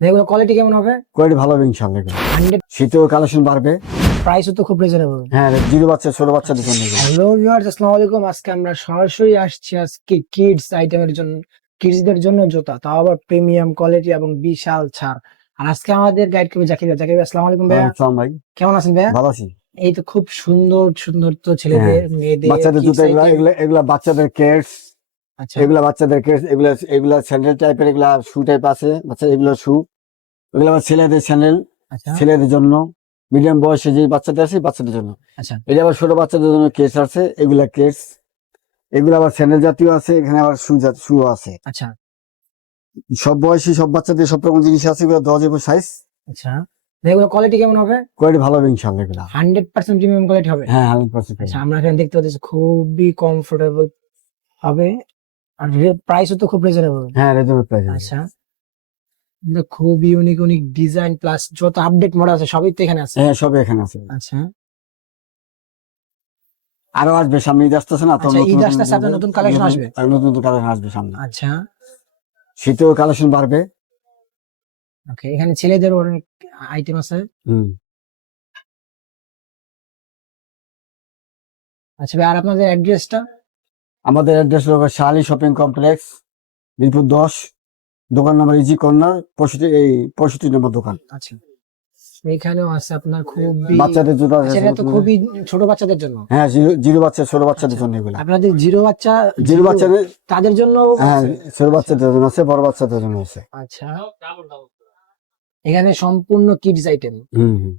এগুলো কোয়ালিটি কেমন হবে? কোয়ালিটি ভালো হবে। হান্ড্রেড শীতেও কালেকশন বাড়বে। প্রাইসও তো খুব রিজনেবল হ্যাঁ জিরো বাচ্চা ছোট বাচ্চাদের জন্য হ্যালো ভিউয়ার্স আসসালামু আলাইকুম। আজকে আমরা সরাসরি আসছি আজকে কিডস আইটেমের জন্য কিডসদের জন্য জুতা তাও আবার প্রিমিয়াম কোয়ালিটি এবং বিশাল ছাড়। আর আজকে আমাদের গাইড করবে জাকির ভাই। জাকির ভাই আসসালামু আলাইকুম ভাইয়া। আসসালাম ভাই। কেমন আছেন ভাইয়া? ভালো আছি। এই তো খুব সুন্দর সুন্দর তো ছেলেদের মেয়েদের বাচ্চাদের জুতো এগুলা এগুলা বাচ্চাদের কেটস আচ্ছা। এগুলা বাচ্চাদের কেটস এগুলা এগুলা স্যান্ডেল টাইপের এগুলা শু টাইপ আছে বাচ্চা এগুলো শু এগুলা আবার ছেলেদের স্যান্ডেল আচ্ছা। ছেলেদের জন্য। মিডিয়াম বয়সে যে বাচ্চাদের আছে বাচ্চাদের জন্য। আচ্ছা। এটা আবার ছোট বাচ্চাদের জন্য কেস আছে এগুলা কেস এগুলো আবার স্যান্ডেল জাতীয় আছে এখানে আবার শু শু আছে। আচ্ছা। সব বয়সী সব বাচ্চাদের সব রকম জিনিস আছে এগুলো দশ যাবে সাইজ আচ্ছা। এগুলো কোয়ালিটি কেমন হবে? কোয়ালিটি ভালো হবে ইনশাল্লাহ এগুলো। হান্ড্রেড পার্সেন্ট প্রিমিয়াম কোয়ালিটি হবে। হ্যাঁ হান্ড্রেড পার্সেন্ট আচ্ছা আমরা এখানে দেখতে পাচ্ছি খুবই কমফোর্টেবল হবে। আর প্রাইসও তো খুব রিজনেবল হ্যাঁ রেজনেবল প্রাইস আচ্ছা। খুব ইউনিক ইউনিক ডিজাইন প্লাস যত আপডেট মডেল আছে সবই তো এখানে আছে। হ্যাঁ সব এখানে আছে। আচ্ছা। আরও আসবে সামনে ঈদ আসতেছে না? তো আচ্ছা, ঈদ আসতেছে, আপনার নতুন collection আসবে? নতুন নতুন কালেকশন আসবে সামনে। আচ্ছা। শীতেও কালেকশন বাড়বে। ওকে এখানে ছেলেদের অনেক আইটেম আছে। হুম। আচ্ছা ভাই আর আপনাদের অ্যাড্রেসটা আমাদের অ্যাড্রেস হলো শাহালি শপিং কমপ্লেক্স মিরপুর দশ দোকান নাম্বার ইজি কর্নার পঁয়ষট্টি এই পঁয়ষট্টি নম্বর দোকান। আচ্ছা। এখানেও আছে আপনার খুবই বাচ্চাদের জুতো এটা তো খুবই ছোট বাচ্চাদের জন্য। হ্যাঁ জিরো বাচ্চা ছোট বাচ্চাদের জন্য এগুলা। আপনাদের জিরো বাচ্চা জিরো বাচ্চাদের তাদের জন্য হ্যাঁ ছোট বাচ্চাদের জন্য আছে বড় বাচ্চাদের জন্য আছে। আচ্ছা। এখানে সম্পূর্ণ কিডস আইটেম। হুম হুম।